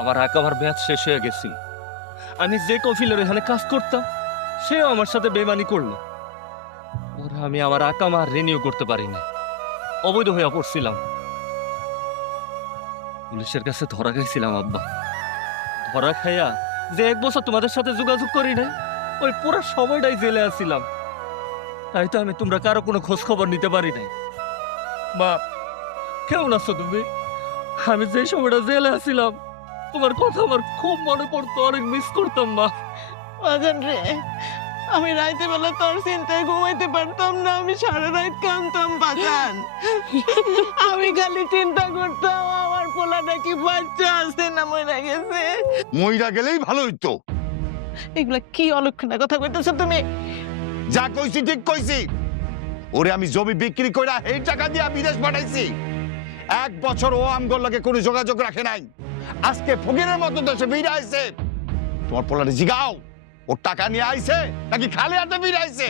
আমার আকামার মেয়াদ শেষ হয়ে গেছিল। আমি যে কফিলের এখানে কাজ করতাম সেও আমার সাথে বেমানি করলো। ওরা আমি আমার আকামা রিনিউ করতে পারিনি, অবৈধ হয়ে পড়ছিলাম। পুলিশের কাছে ধরা খাইছিলাম আব্বা। ধরা খাইয়া যে 1 বছর তোমাদের সাথে যোগাযোগ করি নাই, ওই পুরো সময়টাই জেলে আছিলাম। তাই তো আমি তোমরা কারো কোনো খোঁজ খবর নিতে পারি নাই। মা, কেমন আছো তুমি? আমি যে সময়টা জেলে আছিলাম তোমার কথা আমার খুব মনে পড়তো, অনেক মিস করতাম মা। বাজান রে, আমি রাইতে বেলা তোর চিন্তায় ঘুমাইতে পারতাম না। আমি সারা রাত কাঁদতাম বাজান। আমি খালি চিন্তা করতাম আমার পোলা নাকি বাচ্চা আছে না মরে গেছে। মইরা গেলেই ভালো হইতো। এগুলা কি অলক্ষণের কথা কইতেছো তুমি? যা কইছি ঠিক কইছি। ওরে আমি জমি বিক্রি কইরা এই টাকা দিয়া বিদেশ পাঠাইছি। 1 বছর ও আমগর লাগে কোনো যোগাযোগ রাখে নাই। আজকে ফকিরের মতো দেশে ফিরে আইছে। তোমার পোলারে জিগাও, ও টাকা নিয়ে আইছে নাকি খালি হাতে ফিরে আইছে?